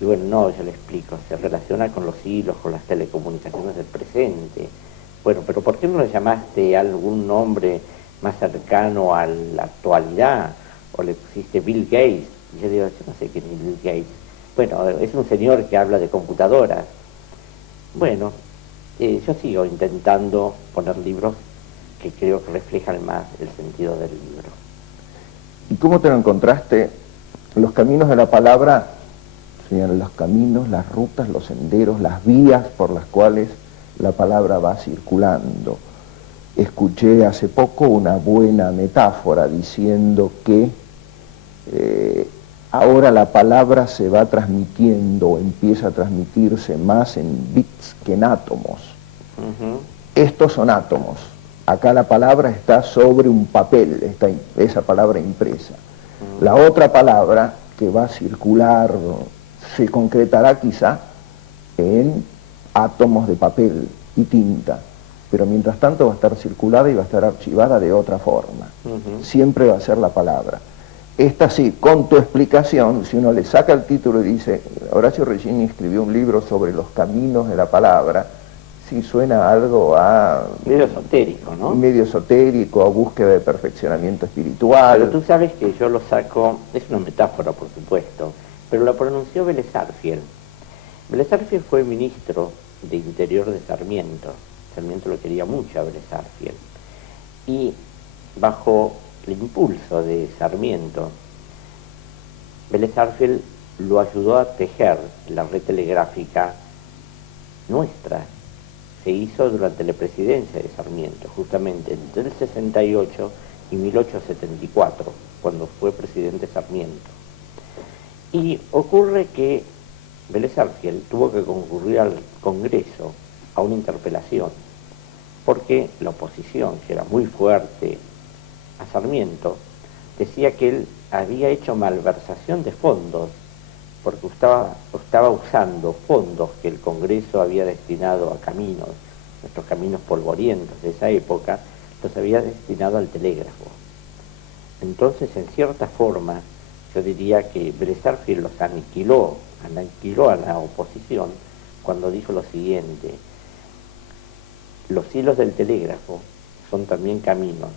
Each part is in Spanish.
Y bueno, no, yo le explico, se relaciona con los hilos, con las telecomunicaciones del presente. Bueno, pero ¿por qué no le llamaste algún nombre más cercano a la actualidad? O le pusiste Bill Gates. Y yo digo, yo no sé quién es Bill Gates. Bueno, es un señor que habla de computadoras. Bueno, yo sigo intentando poner libros que creo que reflejan más el sentido del libro. ¿Y cómo te lo encontraste? Los caminos de la palabra serían los caminos, las rutas, los senderos, las vías por las cuales la palabra va circulando. Escuché hace poco una buena metáfora diciendo que ahora la palabra se va transmitiendo, empieza a transmitirse más en bits que en átomos. Estos son átomos. Acá la palabra está sobre un papel, está esa palabra impresa. La otra palabra que va a circular se concretará quizá en átomos de papel y tinta, pero mientras tanto va a estar circulada y va a estar archivada de otra forma. Siempre va a ser la palabra. Esta sí, con tu explicación, si uno le saca el título y dice, Horacio Regini escribió un libro sobre los caminos de la palabra, sí suena algo a... medio esotérico, ¿no? Medio esotérico, a búsqueda de perfeccionamiento espiritual. Pero tú sabes que yo lo saco, es una metáfora por supuesto, pero la pronunció Vélez Sarsfield. Vélez Sarsfield fue ministro de Interior de Sarmiento. Sarmiento lo quería mucho a Vélez Sarsfield. Y bajo el impulso de Sarmiento, Vélez Sarsfield lo ayudó a tejer la red telegráfica nuestra. Se hizo durante la presidencia de Sarmiento, justamente entre el 68 y 1874, cuando fue presidente Sarmiento. Y ocurre que Vélez Sarsfield tuvo que concurrir al Congreso a una interpelación, porque la oposición, que era muy fuerte a Sarmiento, decía que él había hecho malversación de fondos, porque estaba usando fondos que el Congreso había destinado a caminos, nuestros caminos polvorientos de esa época, los había destinado al telégrafo. Entonces, en cierta forma, yo diría que Vélez Sarsfield los aniquiló a la oposición cuando dijo lo siguiente: los hilos del telégrafo son también caminos,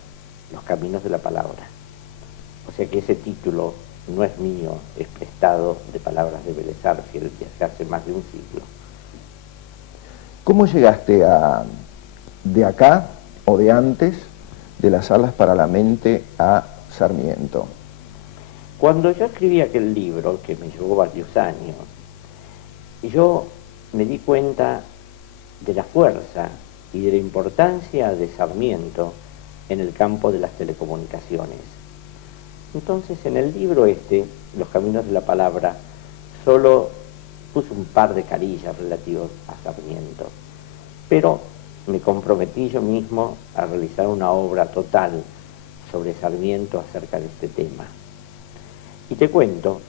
los caminos de la palabra. O sea que ese título no es mío, es prestado de palabras de Vélez Sarsfield que hace más de un siglo. ¿Cómo llegaste de acá o de antes de las Alas para la Mente a Sarmiento? Cuando yo escribí aquel libro, que me llevó varios años, yo me di cuenta de la fuerza y de la importancia de Sarmiento en el campo de las telecomunicaciones. Entonces, en el libro Los Caminos de la Palabra, solo puse un par de carillas relativos a Sarmiento, pero me comprometí yo mismo a realizar una obra total sobre Sarmiento acerca de este tema. Y te cuento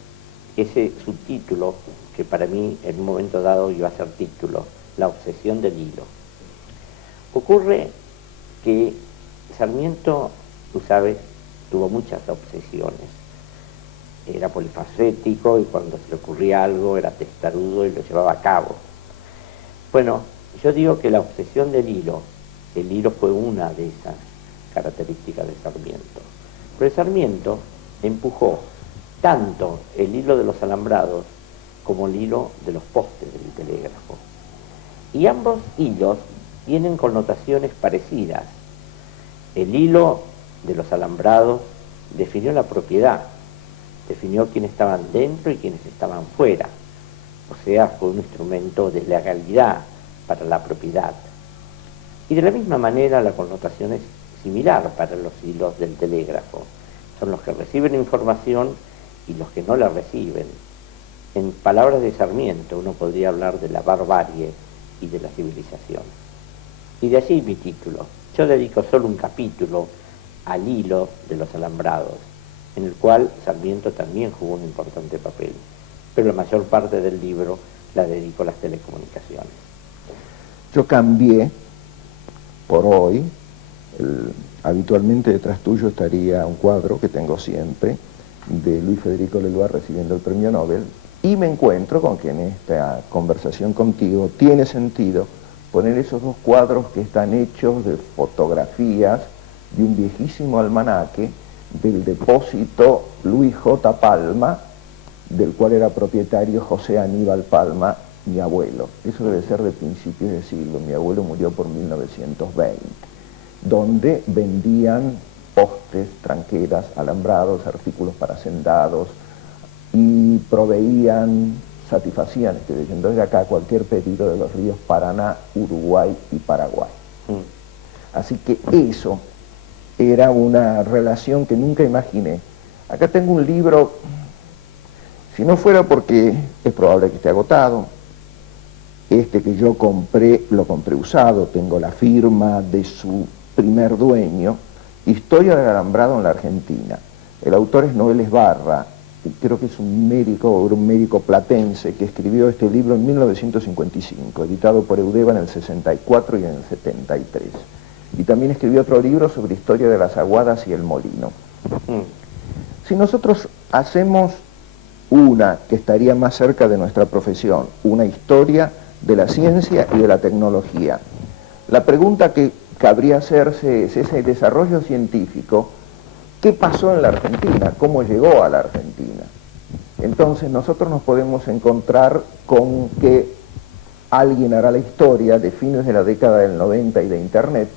que ese subtítulo, que para mí en un momento dado iba a ser título, La obsesión del hilo. Ocurre que Sarmiento, tú sabes, tuvo muchas obsesiones. Era polifacético y cuando se le ocurría algo era testarudo y lo llevaba a cabo. Bueno, yo digo que la obsesión del hilo, el hilo fue una de esas características de Sarmiento. Pero Sarmiento empujó tanto el hilo de los alambrados como el hilo de los postes del telégrafo. Y ambos hilos tienen connotaciones parecidas. El hilo de los alambrados definió la propiedad, definió quiénes estaban dentro y quiénes estaban fuera. O sea, fue un instrumento de legalidad para la propiedad. Y de la misma manera la connotación es similar para los hilos del telégrafo. Son los que reciben información y los que no la reciben. En palabras de Sarmiento uno podría hablar de la barbarie y de la civilización. Y de allí mi título. Yo dedico solo un capítulo al hilo de los alambrados, en el cual Sarmiento también jugó un importante papel, pero la mayor parte del libro la dedico a las telecomunicaciones. Yo cambié por hoy, habitualmente detrás tuyo estaría un cuadro que tengo siempre, de Luis Federico Leloir recibiendo el premio Nobel, Y me encuentro con que en esta conversación contigo tiene sentido poner esos dos cuadros que están hechos de fotografías de un viejísimo almanaque del depósito Luis J. Palma, del cual era propietario José Aníbal Palma, mi abuelo. Eso debe ser de principios de siglo, mi abuelo murió por 1920, donde vendían postes, tranqueras, alambrados, artículos para sendados, y proveían, satisfacían, estoy diciendo desde acá, cualquier pedido de los ríos Paraná, Uruguay y Paraguay. Así que eso era una relación que nunca imaginé. Acá tengo un libro, si no fuera porque es probable que esté agotado, este que yo compré, lo compré usado, tengo la firma de su primer dueño, Historia del Alambrado en la Argentina. El autor es Noel Esbarra, creo que es un médico platense que escribió este libro en 1955, editado por Eudeva en el 64 y en el 73. Y también escribió otro libro sobre historia de las aguadas y el molino. Si nosotros hacemos una que estaría más cerca de nuestra profesión, una historia de la ciencia y de la tecnología, la pregunta que cabría hacerse es ese desarrollo científico. ¿Qué pasó en la Argentina? ¿Cómo llegó a la Argentina? Entonces nosotros nos podemos encontrar con que alguien hará la historia de fines de la década del 90 y de Internet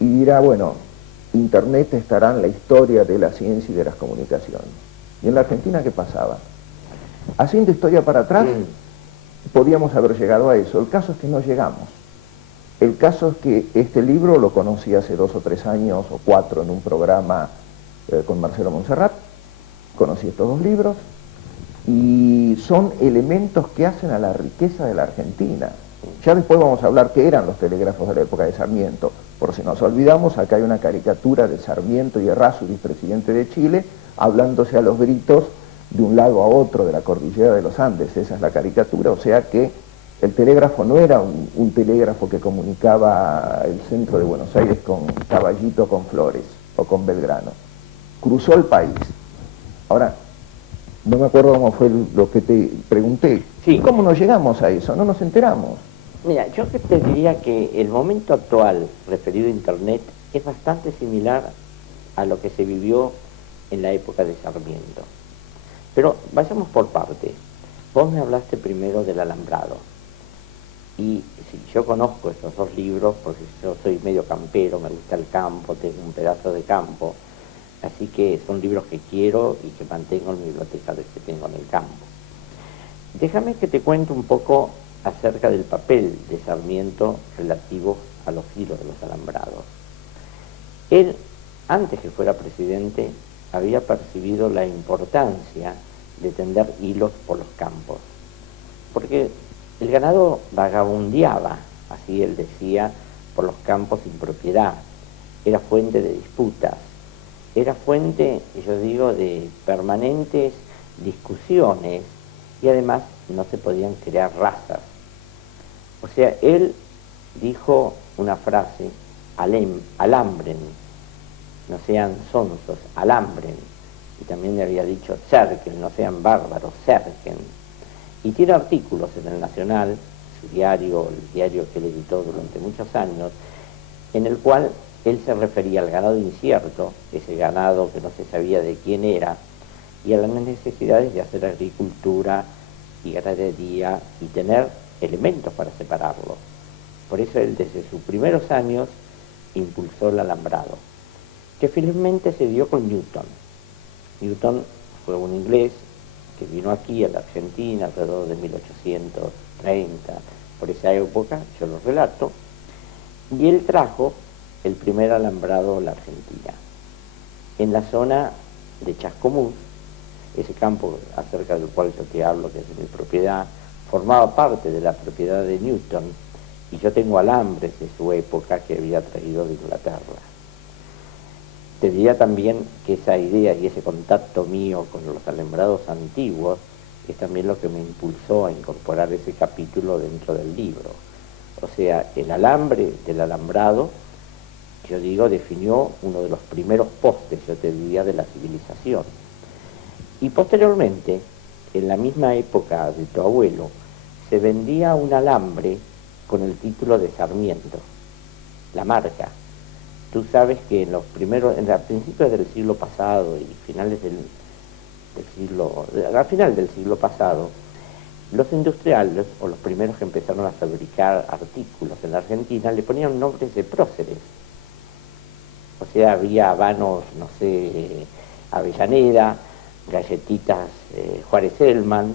y dirá, bueno, Internet estará en la historia de la ciencia y de las comunicaciones. ¿Y en la Argentina qué pasaba? Haciendo historia para atrás, podíamos haber llegado a eso. El caso es que no llegamos. El caso es que este libro lo conocí hace 2 o 3 años o 4 en un programa con Marcelo Monserrat. Conocí estos 2 libros y son elementos que hacen a la riqueza de la Argentina. Ya después vamos a hablar qué eran los telégrafos de la época de Sarmiento. Por si nos olvidamos, acá hay una caricatura de Sarmiento y Errázuriz, presidente de Chile, hablándose a los gritos de un lado a otro de la cordillera de los Andes. Esa es la caricatura, o sea que el telégrafo no era un telégrafo que comunicaba el centro de Buenos Aires con Caballito, con Flores o con Belgrano. Cruzó el país. Ahora, no me acuerdo cómo fue lo que te pregunté. Sí. ¿Cómo nos llegamos a eso? No nos enteramos. Mira, yo te diría que el momento actual referido a Internet es bastante similar a lo que se vivió en la época de Sarmiento. Pero vayamos por partes. Vos me hablaste primero del alambrado. Y sí, yo conozco estos 2 libros porque yo soy medio campero, me gusta el campo, tengo un pedazo de campo. Así que son libros que quiero y que mantengo en mi biblioteca que tengo en el campo. Déjame que te cuente un poco acerca del papel de Sarmiento relativo a los hilos de los alambrados. Él, antes que fuera presidente, había percibido la importancia de tender hilos por los campos, porque el ganado vagabundeaba, así él decía, por los campos sin propiedad, era fuente de disputas, era fuente, yo digo, de permanentes discusiones y además no se podían crear razas. O sea, él dijo una frase, alambren, no sean sonsos, alambren. Y también le había dicho cerquen, no sean bárbaros, cerquen. Y tiene artículos en el Nacional, su diario, el diario que él editó durante muchos años, en el cual él se refería al ganado incierto, ese ganado que no se sabía de quién era, y a las necesidades de hacer agricultura y ganadería y tener elementos para separarlo. Por eso él desde sus primeros años impulsó el alambrado, que finalmente se dio con Newton. Newton fue un inglés que vino aquí a la Argentina alrededor de 1830, por esa época, yo lo relato, y él trajo el primer alambrado a la Argentina, en la zona de Chascomús, ese campo acerca del cual yo te hablo, que es de mi propiedad, formaba parte de la propiedad de Newton, y yo tengo alambres de su época que había traído de Inglaterra. Te diría también que esa idea y ese contacto mío con los alambrados antiguos es también lo que me impulsó a incorporar ese capítulo dentro del libro. O sea, el alambre del alambrado, yo digo, definió uno de los primeros postes, yo te diría, de la civilización. Y posteriormente, en la misma época de tu abuelo, se vendía un alambre con el título de Sarmiento, la marca. Tú sabes que en los primeros, a principios del siglo pasado y finales del siglo, al final del siglo pasado, los industriales, o los primeros que empezaron a fabricar artículos en la Argentina, le ponían nombres de próceres. O sea, había habanos, no sé, Avellaneda, galletitas Juárez Selman,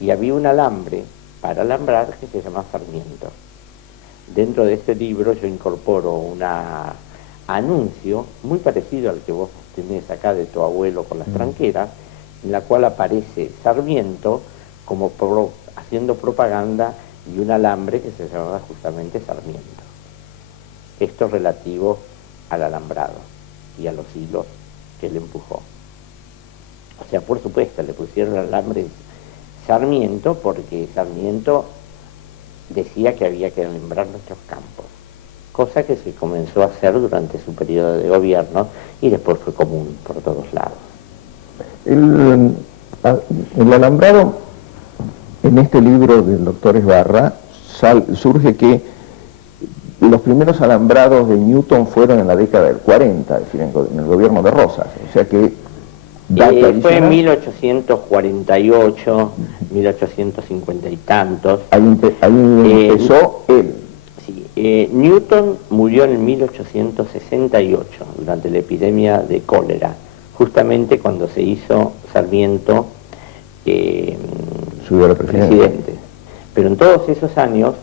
y había un alambre para alambrar que se llama Sarmiento. Dentro de este libro yo incorporo un anuncio muy parecido al que vos tenés acá de tu abuelo con las tranqueras, en la cual aparece Sarmiento como haciendo propaganda y un alambre que se llamaba justamente Sarmiento. Esto relativo al alambrado y a los hilos que él empujó. O sea, por supuesto, le pusieron el alambre Sarmiento porque Sarmiento decía que había que alambrar nuestros campos, cosa que se comenzó a hacer durante su periodo de gobierno y después fue común por todos lados. El alambrado, en este libro del doctor Esbarra, surge que los primeros alambrados de Newton fueron en la década del 40, es decir, en el gobierno de Rosas, o sea que... fue en 1848, 1850 y tantos. Ahí empezó él. Sí, Newton murió en 1868, durante la epidemia de cólera, justamente cuando se hizo Sarmiento presidente. Pero en todos esos años,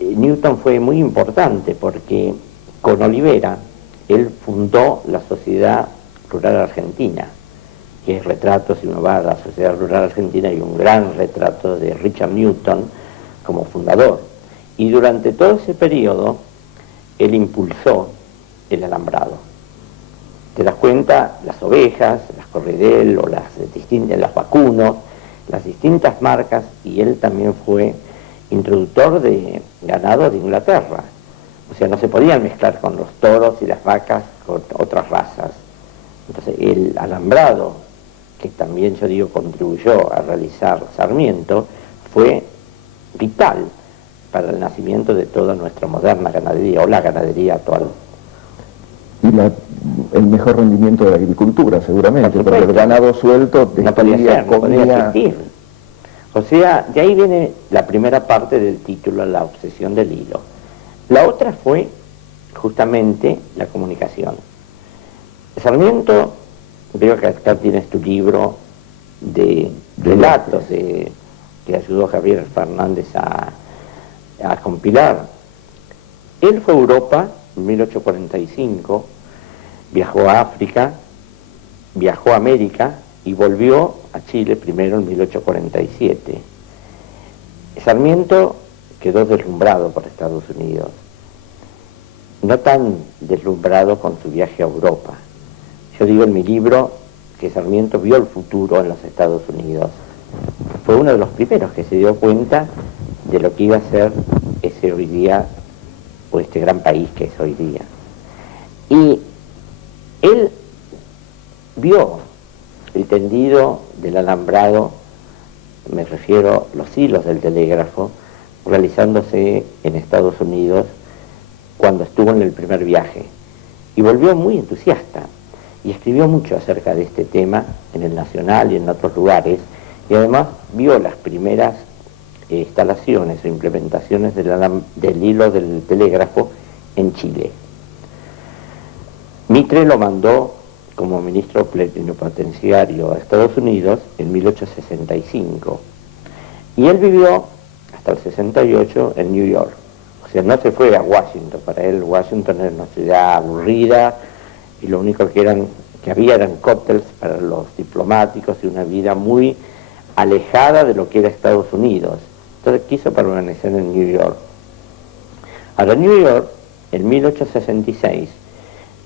Newton fue muy importante porque con Olivera, él fundó la Sociedad Rural Argentina, que es retrato, si uno va a la Sociedad Rural Argentina, hay un gran retrato de Richard Newton como fundador. Y durante todo ese periodo, él impulsó el alambrado. Te das cuenta, las ovejas, las corridel o las vacunos, las distintas marcas, y él también fue introductor de ganado de Inglaterra. O sea, no se podían mezclar con los toros y las vacas con otras razas. Entonces, el alambrado, que también yo digo contribuyó a realizar Sarmiento, fue vital para el nacimiento de toda nuestra moderna ganadería, o la ganadería actual. Y el mejor rendimiento de la agricultura, seguramente, porque el ganado suelto no podía existir. O sea, de ahí viene la primera parte del título, la obsesión del hilo. La otra fue justamente la comunicación. Sarmiento, veo que acá tienes tu libro de relatos que ayudó Javier Fernández a compilar. Él fue a Europa en 1845, viajó a África, viajó a América y volvió a Chile primero en 1847. Sarmiento quedó deslumbrado por Estados Unidos, no tan deslumbrado con su viaje a Europa. Yo digo en mi libro que Sarmiento vio el futuro en los Estados Unidos. Fue uno de los primeros que se dio cuenta de lo que iba a ser ese hoy día, o este gran país que es hoy día. Y él vio el tendido del alambrado, me refiero a los hilos del telégrafo, realizándose en Estados Unidos cuando estuvo en el primer viaje. Y volvió muy entusiasta y escribió mucho acerca de este tema en el Nacional y en otros lugares, y además vio las primeras instalaciones o implementaciones del hilo del telégrafo en Chile. Mitre lo mandó como ministro plenipotenciario a Estados Unidos en 1865 y él vivió hasta el 68 en New York. O sea, no se fue a Washington. Para él Washington era una ciudad aburrida y lo único que había eran cócteles para los diplomáticos y una vida muy alejada de lo que era Estados Unidos. Entonces quiso permanecer en New York. Ahora, New York, en 1866,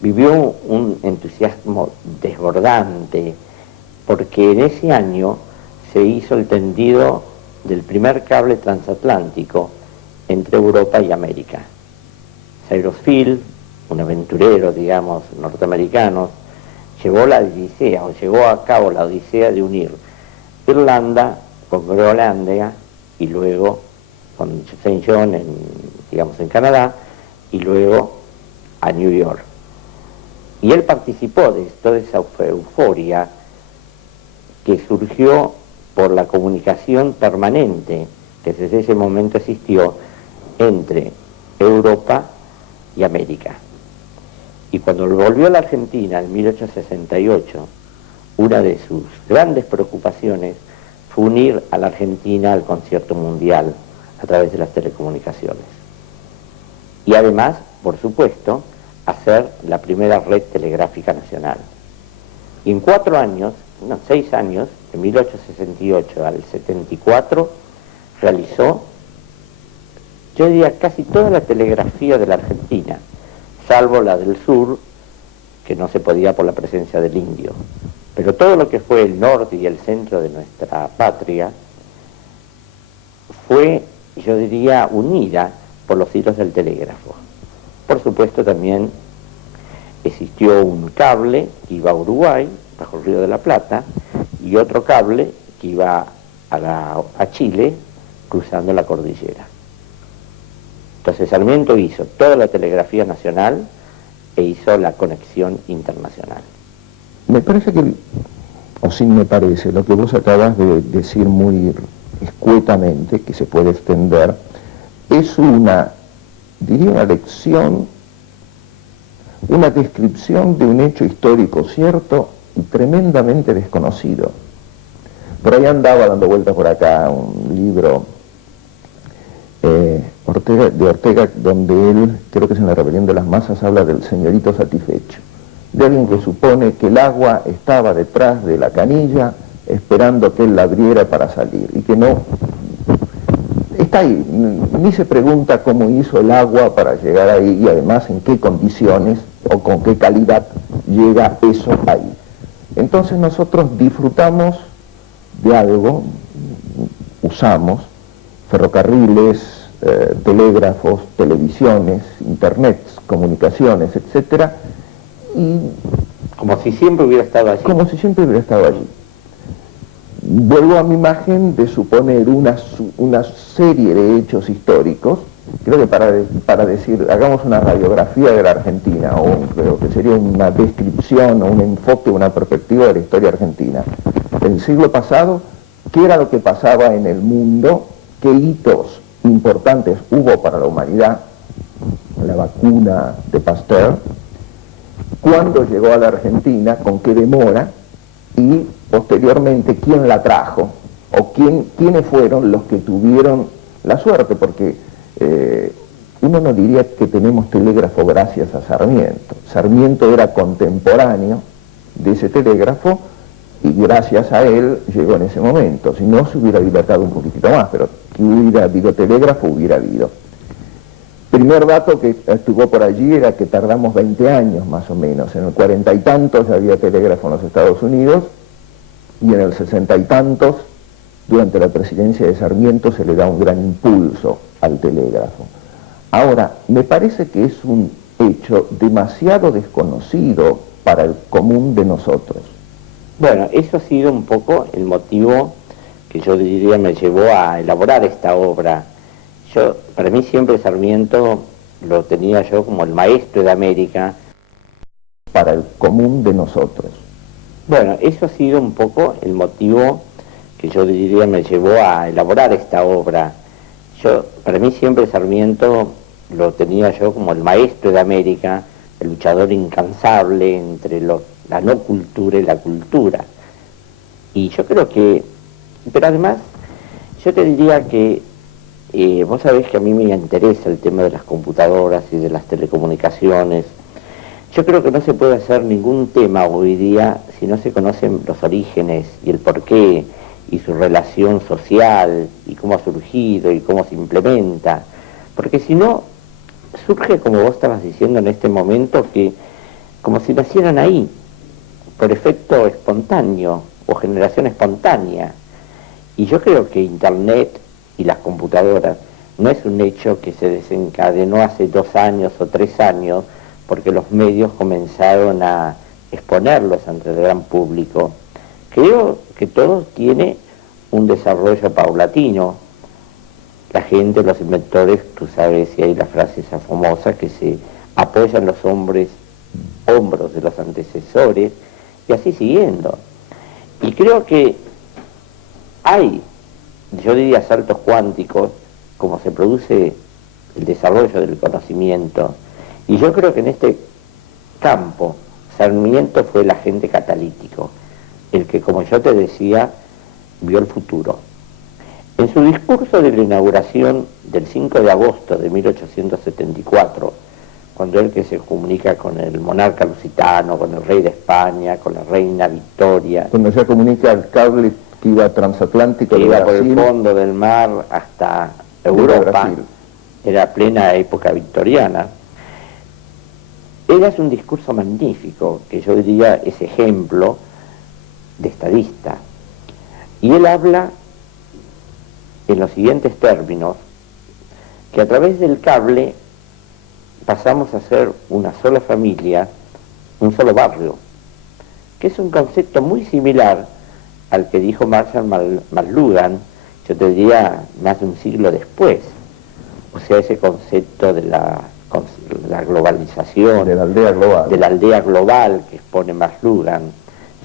vivió un entusiasmo desbordante, porque en ese año se hizo el tendido del primer cable transatlántico entre Europa y América. Cyrus Field, un aventurero, digamos, norteamericano, llevó a cabo la odisea de unir Irlanda con Groenlandia y luego con Saint John digamos en Canadá y luego a New York. Y él participó de toda esa euforia que surgió por la comunicación permanente que desde ese momento existió entre Europa y América. Y cuando volvió a la Argentina en 1868, una de sus grandes preocupaciones fue unir a la Argentina al concierto mundial a través de las telecomunicaciones. Y además, por supuesto, hacer la primera red telegráfica nacional. Y en 6 años, de 1868 al 74, realizó, yo diría, casi toda la telegrafía de la Argentina, salvo la del sur, que no se podía por la presencia del indio. Pero todo lo que fue el norte y el centro de nuestra patria fue, yo diría, unida por los hilos del telégrafo. Por supuesto también existió un cable que iba a Uruguay, bajo el Río de la Plata, y otro cable que iba a Chile, cruzando la cordillera. Entonces Sarmiento hizo toda la telegrafía nacional e hizo la conexión internacional. Me parece que, o sí me parece, lo que vos acabas de decir muy escuetamente, que se puede extender, es diría una lección, una descripción de un hecho histórico cierto y tremendamente desconocido. Por ahí andaba dando vueltas por acá un libro de Ortega, donde él, creo que es en La rebelión de las masas, habla del señorito satisfecho, de alguien que supone que el agua estaba detrás de la canilla esperando que él la abriera para salir, y que no está ahí, ni se pregunta cómo hizo el agua para llegar ahí, y además en qué condiciones o con qué calidad llega eso ahí. Entonces nosotros disfrutamos de algo, usamos ferrocarriles, telégrafos, televisiones, internets, comunicaciones, etcétera, y como si siempre hubiera estado allí. Como si siempre hubiera estado allí. Vuelvo a mi imagen de suponer una serie de hechos históricos, creo que para decir, hagamos una radiografía de la Argentina, o creo que sería una descripción o un enfoque, una perspectiva de la historia argentina. El siglo pasado, ¿qué era lo que pasaba en el mundo? ¿Qué hitos importantes hubo para la humanidad? La vacuna de Pasteur. ¿Cuándo llegó a la Argentina? ¿Con qué demora? Y posteriormente, ¿quién la trajo? ¿O quiénes fueron los que tuvieron la suerte? Porque uno no diría que tenemos telégrafo gracias a Sarmiento. Sarmiento era contemporáneo de ese telégrafo y gracias a él llegó en ese momento. Si no, se hubiera dilatado un poquitito más, pero que hubiera habido telégrafo, hubiera habido. Primer dato que estuvo por allí era que tardamos 20 años más o menos. En el 40 y tantos ya había telégrafo en los Estados Unidos y en el 60 y tantos, durante la presidencia de Sarmiento, se le da un gran impulso al telégrafo. Ahora, me parece que es un hecho demasiado desconocido para el común de nosotros. Bueno, eso ha sido un poco el motivo que yo diría me llevó a elaborar esta obra. Para mí siempre Sarmiento lo tenía yo como el maestro de América. Para el común de nosotros. Bueno, eso ha sido un poco el motivo que yo diría me llevó a elaborar esta obra. Para mí siempre Sarmiento lo tenía yo como el maestro de América, el luchador incansable entre la no cultura y la cultura. Y yo creo que, pero además, yo te diría que vos sabés que a mí me interesa el tema de las computadoras y de las telecomunicaciones. Yo creo que no se puede hacer ningún tema hoy día si no se conocen los orígenes y el porqué y su relación social y cómo ha surgido y cómo se implementa. Porque si no, surge, como vos estabas diciendo en este momento, que como si nacieran ahí, por efecto espontáneo o generación espontánea. Y yo creo que Internet y las computadoras no es un hecho que se desencadenó hace 2 años o 3 años porque los medios comenzaron a exponerlos ante el gran público. Creo que todo tiene un desarrollo paulatino. La gente, los inventores, tú sabes, y hay la frase esa famosa, que se apoyan los hombros de los antecesores, y así siguiendo. Y creo que hay, yo diría, saltos cuánticos, como se produce el desarrollo del conocimiento, y yo creo que en este campo Sarmiento fue el agente catalítico, el que, como yo te decía, vio el futuro. En su discurso de la inauguración del 5 de agosto de 1874, cuando él que se comunica con el monarca lusitano, con el rey de España, con la reina Victoria, cuando se comunica el cable que iba transatlántico, que de iba por Brasil, el fondo del mar hasta Europa, era plena época victoriana, es un discurso magnífico, que yo diría es ejemplo de estadista. Y él habla en los siguientes términos, que a través del cable pasamos a ser una sola familia, un solo barrio, que es un concepto muy similar al que dijo Marshall McLuhan, yo te diría más de un siglo después. O sea, ese concepto de la globalización, de la aldea global, que expone McLuhan.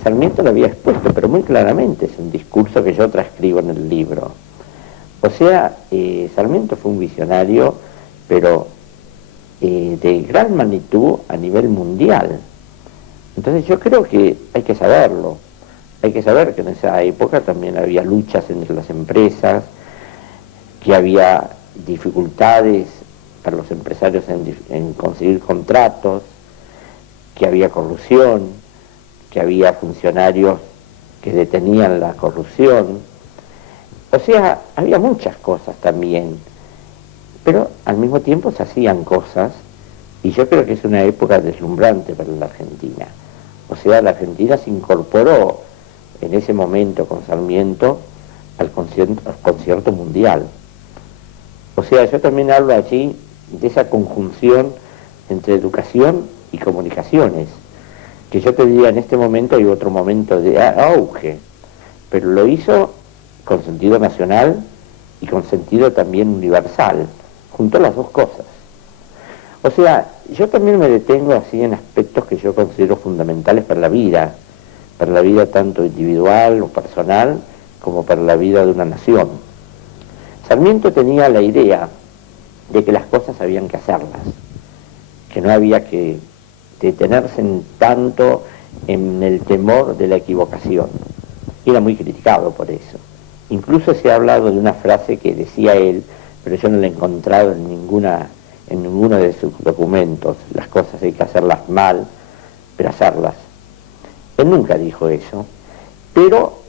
Sarmiento lo había expuesto, pero muy claramente, es un discurso que yo transcribo en el libro. O sea, Sarmiento fue un visionario, pero de gran magnitud a nivel mundial. Entonces yo creo que hay que saberlo. Hay que saber que en esa época también había luchas entre las empresas, que había dificultades para los empresarios en conseguir contratos, que había corrupción, que había funcionarios que detenían la corrupción. O sea, había muchas cosas también, pero al mismo tiempo se hacían cosas, y yo creo que es una época deslumbrante para la Argentina. O sea, la Argentina se incorporó en ese momento con Sarmiento al concierto mundial. O sea, yo también hablo allí de esa conjunción entre educación y comunicaciones, que yo te diría en este momento hay otro momento de auge, pero lo hizo con sentido nacional y con sentido también universal, junto a las dos cosas. O sea, yo también me detengo así en aspectos que yo considero fundamentales para la vida tanto individual o personal como para la vida de una nación. Sarmiento tenía la idea de que las cosas habían que hacerlas, que no había que detenerse tanto en el temor de la equivocación. Y era muy criticado por eso. Incluso se ha hablado de una frase que decía él, pero yo no la he encontrado en ninguno de sus documentos: las cosas hay que hacerlas mal, pero hacerlas. Él nunca dijo eso, pero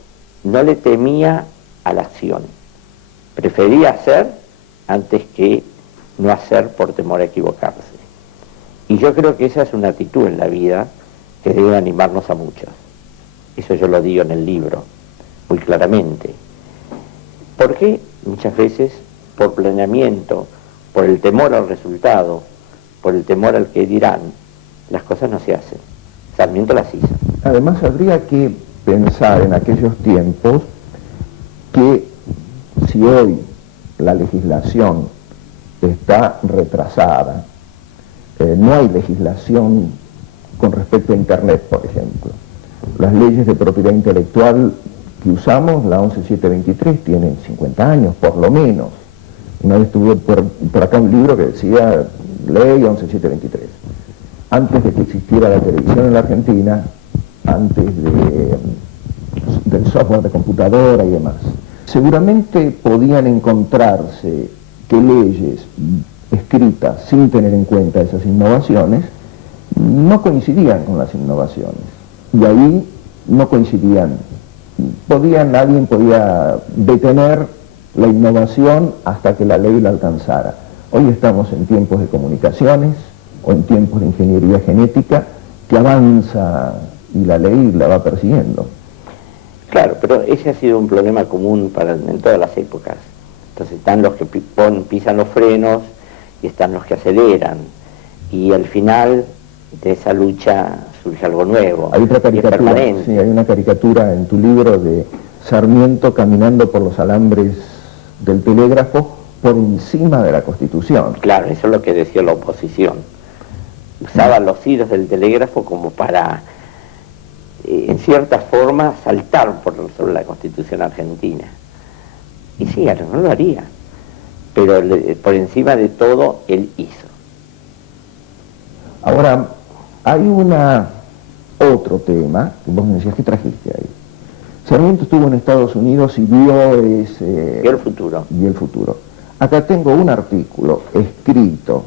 no le temía a la acción. Prefería hacer antes que no hacer por temor a equivocarse. Y yo creo que esa es una actitud en la vida que debe animarnos a muchos. Eso yo lo digo en el libro, muy claramente. Porque muchas veces, por planeamiento, por el temor al resultado, por el temor al que dirán, las cosas no se hacen. Sarmiento las hizo. Además, habría que pensar en aquellos tiempos que si hoy la legislación está retrasada, no hay legislación con respecto a Internet, por ejemplo. Las leyes de propiedad intelectual que usamos, la 11723, tienen 50 años, por lo menos. Una vez tuve por acá un libro que decía Ley 11723. Antes de que existiera la televisión en la Argentina, antes del software de computadora y demás. Seguramente podían encontrarse que leyes escritas sin tener en cuenta esas innovaciones no coincidían con las innovaciones. Y ahí no coincidían. Alguien podía detener la innovación hasta que la ley la alcanzara. Hoy estamos en tiempos de comunicaciones o en tiempos de ingeniería genética que avanza y la ley la va persiguiendo. Claro, pero ese ha sido un problema común en todas las épocas. Entonces están los que pisan los frenos y están los que aceleran. Y al final de esa lucha surge algo nuevo. Hay otra caricatura, sí, hay una caricatura en tu libro de Sarmiento caminando por los alambres del telégrafo por encima de la Constitución. Claro, eso es lo que decía la oposición. Usaba los hilos del telégrafo como para, en cierta forma, saltar sobre la Constitución argentina. Y sí, no lo haría, pero por encima de todo, él hizo. Ahora, hay otro tema, que vos me decías, ¿qué trajiste ahí? Sarmiento estuvo en Estados Unidos y vio Vio el futuro. Vio el futuro. Acá tengo un artículo escrito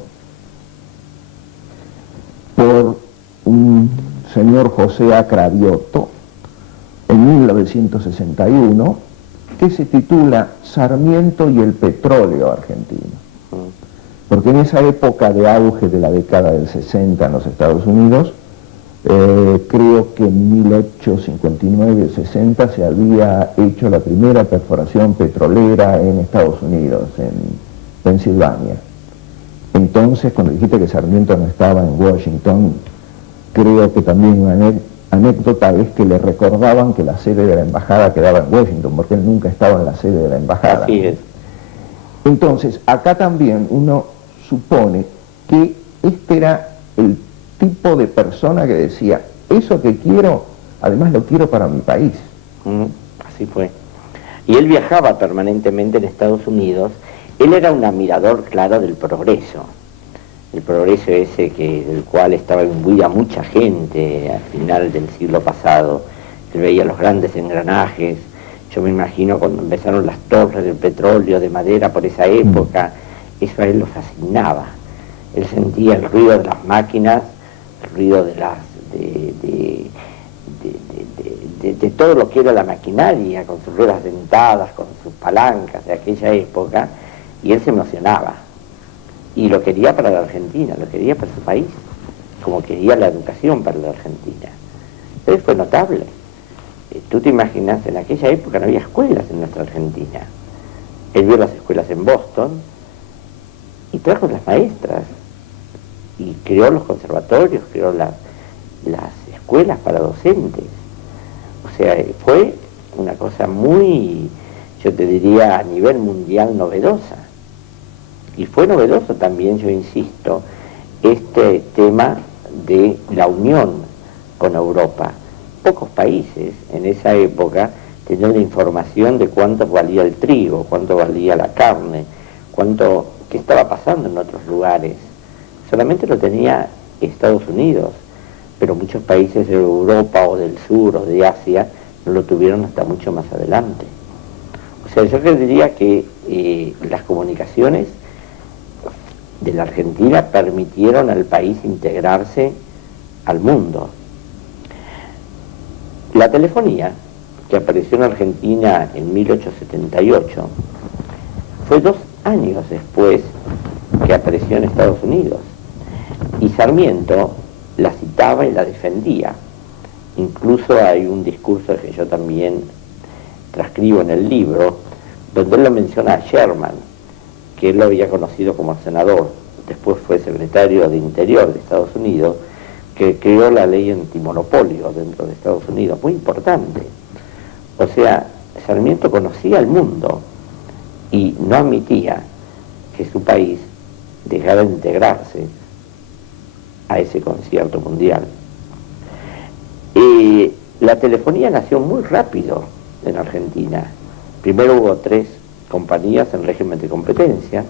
por un señor José A. Cravioto en 1961 que se titula Sarmiento y el petróleo argentino. Porque en esa época de auge de la década del 60 en los Estados Unidos, creo que en 1859-60 se había hecho la primera perforación petrolera en Estados Unidos, en Pensilvania. Entonces, cuando dijiste que Sarmiento no estaba en Washington, creo que también una anécdota es que le recordaban que la sede de la embajada quedaba en Washington, porque él nunca estaba en la sede de la embajada. Así es. Entonces, acá también uno supone que este era el tipo de persona que decía, eso que quiero, además lo quiero para mi país. Así fue. Y él viajaba permanentemente en Estados Unidos. Él era un admirador claro del progreso. El progreso ese del cual estaba imbuida mucha gente al final del siglo pasado. Él veía los grandes engranajes. Yo me imagino cuando empezaron las torres del petróleo, de madera por esa época, eso a él lo fascinaba. Él sentía el ruido de las máquinas, el ruido de todo lo que era la maquinaria, con sus ruedas dentadas, con sus palancas de aquella época, y él se emocionaba. Y lo quería para la Argentina, lo quería para su país, como quería la educación para la Argentina. Entonces fue notable. Tú te imaginas, en aquella época no había escuelas en nuestra Argentina. Él vio las escuelas en Boston y trajo las maestras y creó los conservatorios, creó las escuelas para docentes. O sea, fue una cosa muy, yo te diría, a nivel mundial novedosa. Y fue novedoso también, yo insisto, este tema de la unión con Europa. Pocos países en esa época tenían la información de cuánto valía el trigo, cuánto valía la carne, qué estaba pasando en otros lugares. Solamente lo tenía Estados Unidos, pero muchos países de Europa o del sur o de Asia no lo tuvieron hasta mucho más adelante. O sea, yo diría que las comunicaciones de la Argentina permitieron al país integrarse al mundo. La telefonía, que apareció en Argentina en 1878, fue 2 años después que apareció en Estados Unidos. Y Sarmiento la citaba y la defendía. Incluso hay un discurso que yo también transcribo en el libro, donde él lo menciona a Sherman, que él lo había conocido como senador, después fue secretario de Interior de Estados Unidos, que creó la ley antimonopolio dentro de Estados Unidos, muy importante. O sea, Sarmiento conocía el mundo y no admitía que su país dejara de integrarse a ese concierto mundial. La telefonía nació muy rápido en Argentina. Primero hubo 3 compañías en régimen de competencia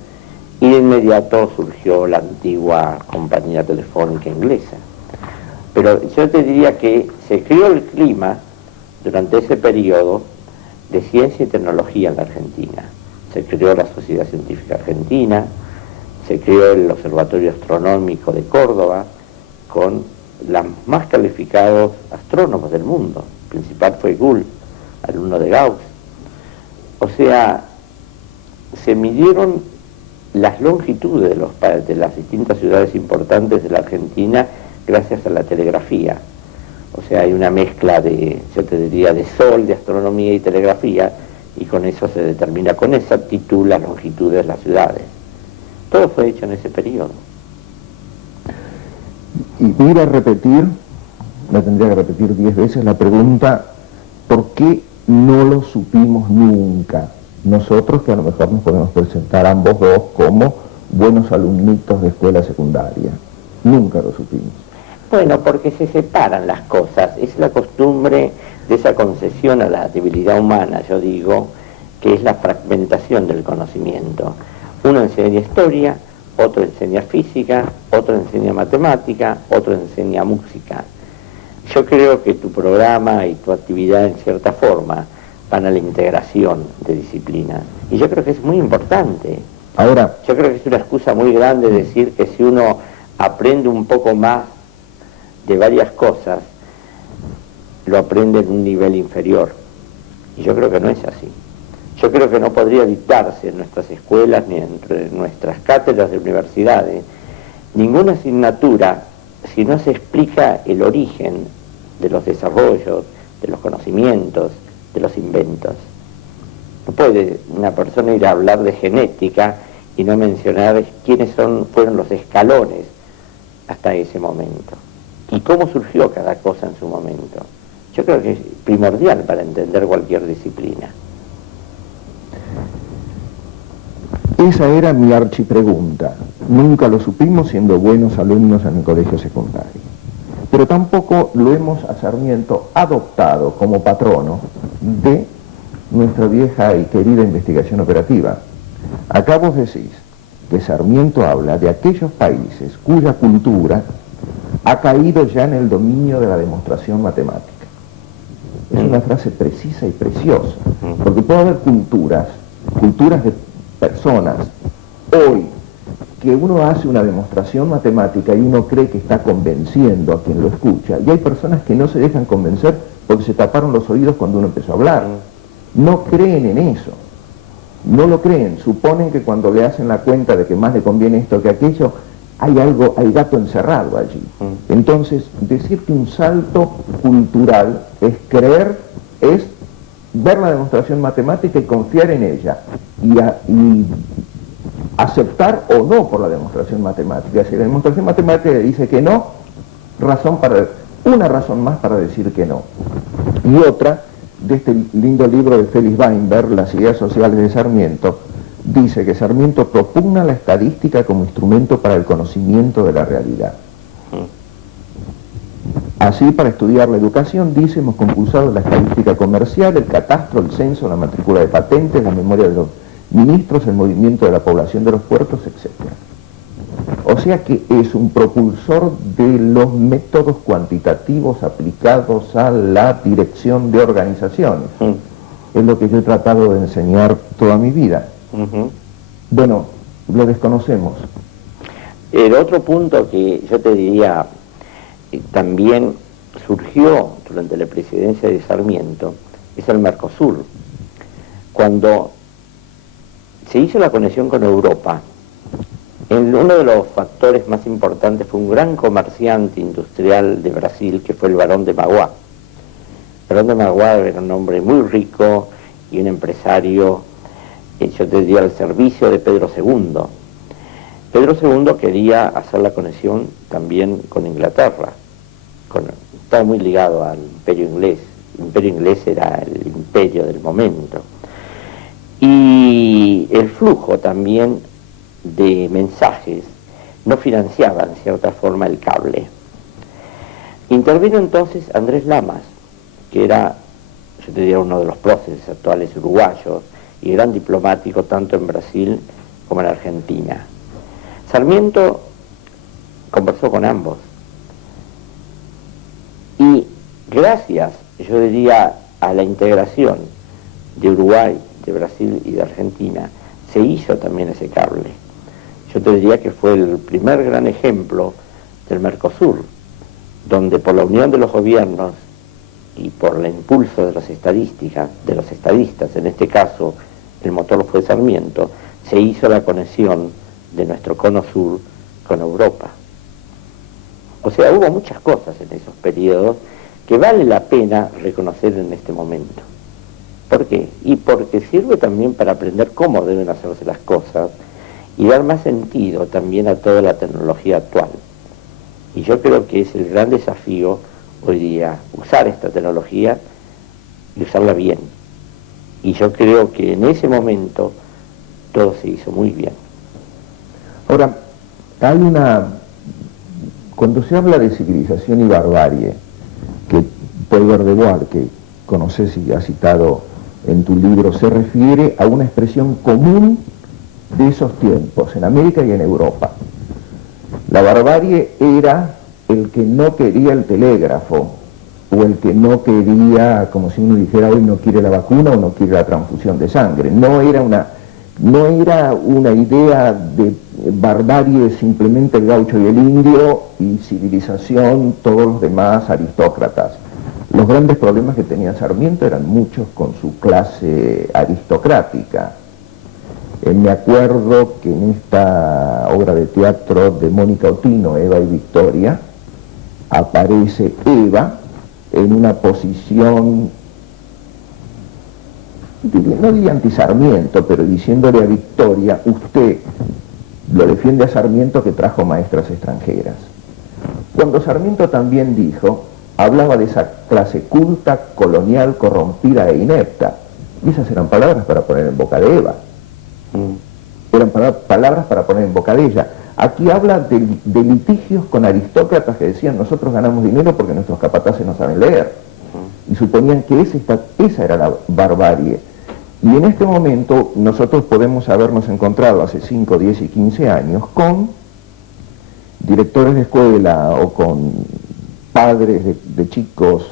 y de inmediato surgió la antigua compañía telefónica inglesa. Pero yo te diría que se creó el clima durante ese periodo de ciencia y tecnología en la Argentina. Se creó la Sociedad Científica Argentina, se creó el Observatorio Astronómico de Córdoba, con los más calificados astrónomos del mundo. El principal fue Gould, alumno de Gauss. O sea, se midieron las longitudes de las distintas ciudades importantes de la Argentina gracias a la telegrafía. O sea, hay una mezcla yo te diría, de sol, de astronomía y telegrafía, y con eso se determina con exactitud las longitudes de las ciudades. Todo fue hecho en ese periodo. Y voy a repetir, la tendría que repetir 10 veces, la pregunta, ¿por qué no lo supimos nunca. Nosotros, que a lo mejor nos podemos presentar ambos dos como buenos alumnitos de escuela secundaria, nunca lo supimos. Bueno, porque se separan las cosas, es la costumbre de esa concesión a la debilidad humana, yo digo, que es la fragmentación del conocimiento. Uno enseña historia, otro enseña física, otro enseña matemática, otro enseña música. Yo creo que tu programa y tu actividad en cierta forma van a la integración de disciplinas. Y yo creo que es muy importante. Ahora, yo creo que es una excusa muy grande decir que si uno aprende un poco más de varias cosas, lo aprende en un nivel inferior. Y yo creo que no es así. Yo creo que no podría dictarse en nuestras escuelas ni entre nuestras cátedras de universidades ninguna asignatura si no se explica el origen de los desarrollos, de los conocimientos, de los inventos. No puede una persona ir a hablar de genética y no mencionar quiénes fueron los escalones hasta ese momento y cómo surgió cada cosa en su momento. Yo creo que es primordial para entender cualquier disciplina. Esa era mi archipregunta. Nunca lo supimos siendo buenos alumnos en el colegio secundario. Pero tampoco lo hemos a Sarmiento adoptado como patrono de nuestra vieja y querida investigación operativa. Acá vos decís que Sarmiento habla de aquellos países cuya cultura ha caído ya en el dominio de la demostración matemática. Es una frase precisa y preciosa, porque puede haber culturas de personas, hoy, que uno hace una demostración matemática y uno cree que está convenciendo a quien lo escucha, y hay personas que no se dejan convencer porque se taparon los oídos cuando uno empezó a hablar. No creen en eso, no lo creen, suponen que cuando le hacen la cuenta de que más le conviene esto que aquello, hay gato encerrado allí. Entonces, decir que un salto cultural es creer, es ver la demostración matemática y confiar en ella, y aceptar o no por la demostración matemática. Si la demostración matemática dice que no, una razón más para decir que no. Y otra, de este lindo libro de Felix Weinberg, Las ideas sociales de Sarmiento, dice que Sarmiento propugna la estadística como instrumento para el conocimiento de la realidad. Así, para estudiar la educación, dice, hemos compulsado la estadística comercial, el catastro, el censo, la matrícula de patentes, la memoria de los ministros, el movimiento de la población de los puertos, etc. O sea que es un propulsor de los métodos cuantitativos aplicados a la dirección de organizaciones. Es lo que yo he tratado de enseñar toda mi vida. Bueno, lo desconocemos. El otro punto que yo te diría también surgió durante la presidencia de Sarmiento es el Mercosur. Cuando se hizo la conexión con Europa, uno de los factores más importantes fue un gran comerciante industrial de Brasil, que fue el Barón de Mauá. El Barón de Mauá era un hombre muy rico y un empresario, yo te diría, al servicio de Pedro II. Pedro II quería hacer la conexión también con Inglaterra. Estaba muy ligado al imperio inglés. El imperio inglés era el imperio del momento. Y el flujo también de mensajes no financiaba en cierta forma el cable. Intervino entonces Andrés Lamas, que era, yo te diría, uno de los próceres actuales uruguayos y gran diplomático tanto en Brasil como en Argentina. Sarmiento conversó con ambos y gracias, yo diría, a la integración de Uruguay, de Brasil y de Argentina, se hizo también ese cable. Yo te diría que fue el primer gran ejemplo del Mercosur, donde por la unión de los gobiernos y por el impulso de los estadistas, en este caso el motor fue Sarmiento, se hizo la conexión de nuestro cono sur con Europa. O sea, hubo muchas cosas en esos periodos que vale la pena reconocer en este momento. ¿Por qué? Y porque sirve también para aprender cómo deben hacerse las cosas y dar más sentido también a toda la tecnología actual. Y yo creo que es el gran desafío hoy día, usar esta tecnología y usarla bien. Y yo creo que en ese momento todo se hizo muy bien. Ahora, cuando se habla de civilización y barbarie, que Paul de Bois, que conoces y has citado en tu libro, se refiere a una expresión común de esos tiempos, en América y en Europa. La barbarie era el que no quería el telégrafo, o el que no quería, como si uno dijera hoy, no quiere la vacuna o no quiere la transfusión de sangre. No era una idea de barbarie simplemente el gaucho y el indio, y civilización todos los demás aristócratas. Los grandes problemas que tenía Sarmiento eran muchos con su clase aristocrática. Me acuerdo que en esta obra de teatro de Mónica Otino, Eva y Victoria, aparece Eva en una posición, no diría anti-Sarmiento, pero diciéndole a Victoria: usted lo defiende a Sarmiento que trajo maestras extranjeras. Cuando Sarmiento también hablaba de esa clase culta, colonial, corrompida e inepta, y esas eran palabras para poner en boca de Eva. Eran palabras para poner en boca de ella. Aquí habla de litigios con aristócratas que decían: nosotros ganamos dinero porque nuestros capataces no saben leer. Y suponían que esa era la barbarie. Y en este momento nosotros podemos habernos encontrado hace 5, 10 y 15 años con directores de escuela o con padres de chicos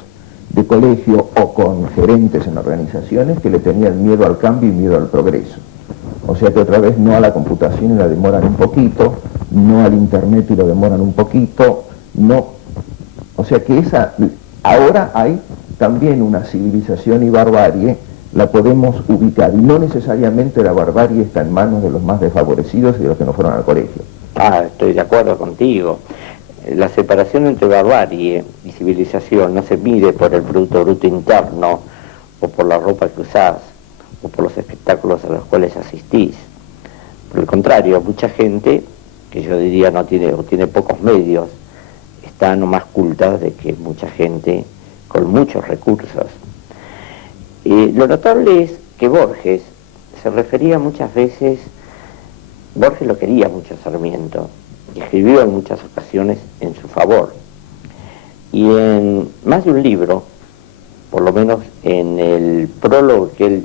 de colegio o con gerentes en organizaciones que le tenían miedo al cambio y miedo al progreso. O sea que otra vez no a la computación y la demoran un poquito, no al internet y lo demoran un poquito, no. O sea que ahora hay también una civilización y barbarie, la podemos ubicar, y no necesariamente la barbarie está en manos de los más desfavorecidos y de los que no fueron al colegio. Estoy de acuerdo contigo. La separación entre barbarie y civilización no se mide por el Producto Bruto Interno, o por la ropa que usás, o por los espectáculos a los cuales asistís. Por el contrario, mucha gente, que yo diría no tiene, o tiene pocos medios, está no más culta de que mucha gente con muchos recursos. Lo notable es que Borges se refería muchas veces, Borges lo quería mucho a Sarmiento, y escribió en muchas ocasiones en su favor. Y en más de un libro, por lo menos en el prólogo que él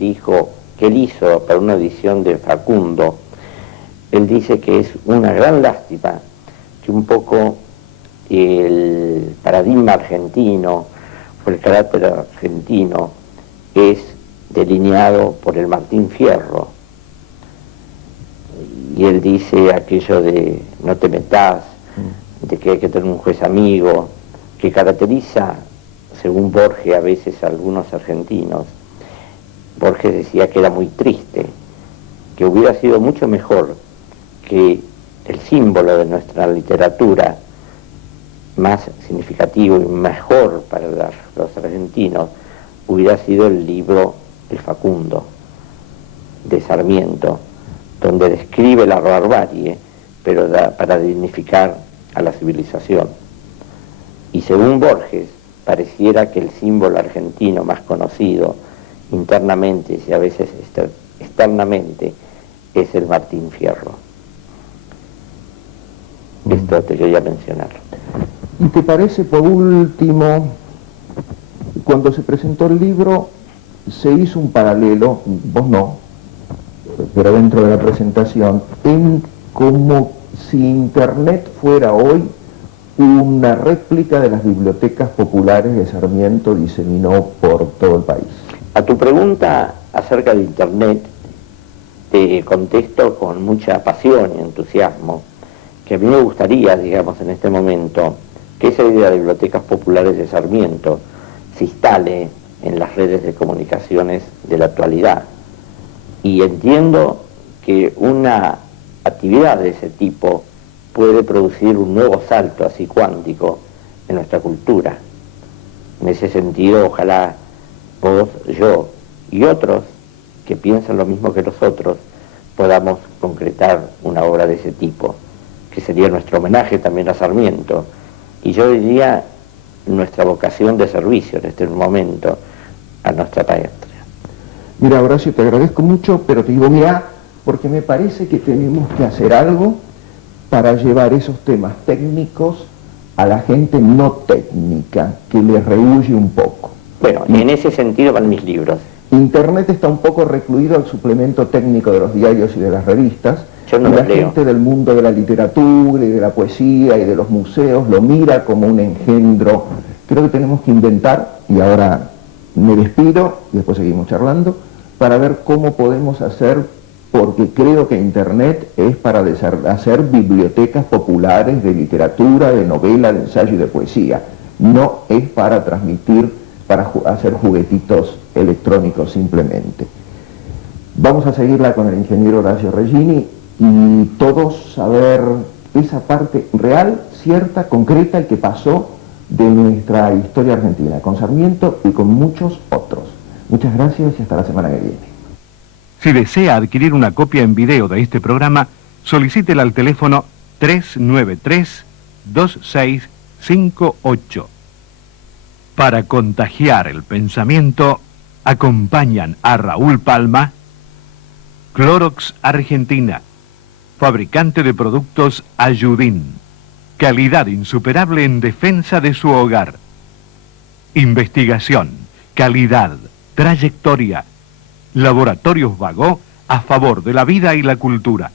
hizo para una edición de Facundo, él dice que es una gran lástima que un poco el paradigma argentino o el carácter argentino es delineado por el Martín Fierro. Y él dice aquello de no te metas, de que hay que tener un juez amigo, que caracteriza, según Borges, a veces a algunos argentinos. Borges decía que era muy triste, que hubiera sido mucho mejor que el símbolo de nuestra literatura, más significativo y mejor para los argentinos, hubiera sido el libro El Facundo, de Sarmiento, donde describe la barbarie, pero para dignificar a la civilización. Y según Borges, pareciera que el símbolo argentino más conocido internamente y a veces externamente es el Martín Fierro. Esto te quería mencionar. ¿Y te parece, por último, cuando se presentó el libro, se hizo un paralelo, vos no, pero dentro de la presentación, en como si Internet fuera hoy una réplica de las bibliotecas populares que Sarmiento diseminó por todo el país? A tu pregunta acerca de Internet, te contesto con mucha pasión y entusiasmo, que a mí me gustaría, digamos, en este momento, que esa idea de bibliotecas populares de Sarmiento se instale en las redes de comunicaciones de la actualidad. Y entiendo que una actividad de ese tipo puede producir un nuevo salto así cuántico en nuestra cultura. En ese sentido, ojalá vos, yo y otros que piensan lo mismo que nosotros podamos concretar una obra de ese tipo, que sería nuestro homenaje también a Sarmiento, y yo diría nuestra vocación de servicio en este momento a nuestra patria. Mira, Horacio, te agradezco mucho, pero te digo, mira, porque me parece que tenemos que hacer algo para llevar esos temas técnicos a la gente no técnica, que les rehuye un poco. Bueno, en ese sentido van mis libros. Internet está un poco recluido al suplemento técnico de los diarios y de las revistas. Yo no y la los leo. gente del mundo de la literatura y de la poesía y de los museos lo mira como un engendro. Creo que tenemos que inventar, y ahora me despido y después seguimos charlando, para ver cómo podemos hacer, porque creo que Internet es para hacer bibliotecas populares de literatura, de novela, de ensayo y de poesía. No es para transmitir, para hacer juguetitos electrónicos simplemente. Vamos a seguirla con el ingeniero Horacio Regini y todos saber esa parte real, cierta, concreta, que pasó de nuestra historia argentina, con Sarmiento y con muchos otros. Muchas gracias y hasta la semana que viene. Si desea adquirir una copia en video de este programa, solicítela al teléfono 393-2658. Para contagiar el pensamiento, acompañan a Raúl Palma, Clorox Argentina, fabricante de productos Ayudín, calidad insuperable en defensa de su hogar. Investigación, calidad, trayectoria. Laboratorios Bagó a favor de la vida y la cultura.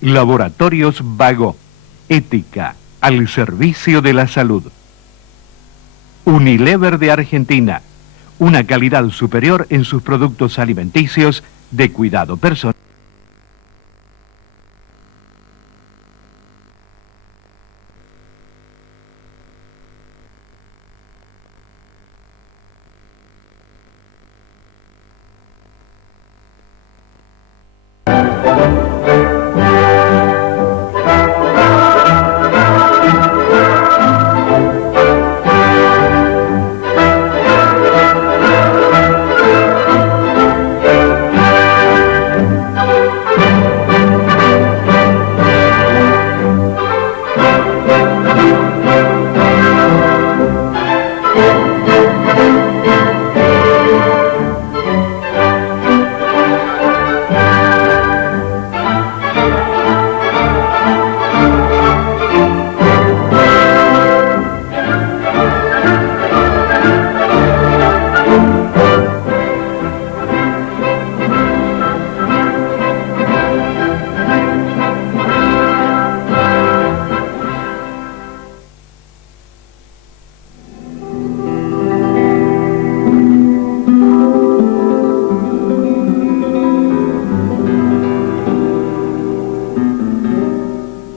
Laboratorios Bagó, ética al servicio de la salud. Unilever de Argentina, una calidad superior en sus productos alimenticios de cuidado personal.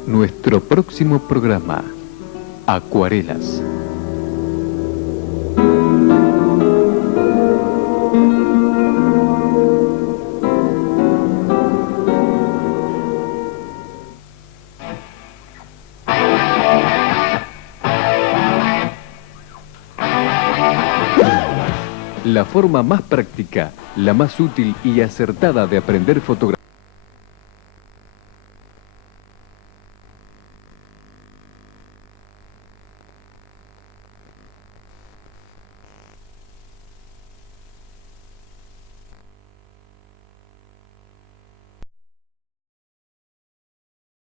Nuestro próximo programa, Acuarelas. La forma más práctica, la más útil y acertada de aprender fotografía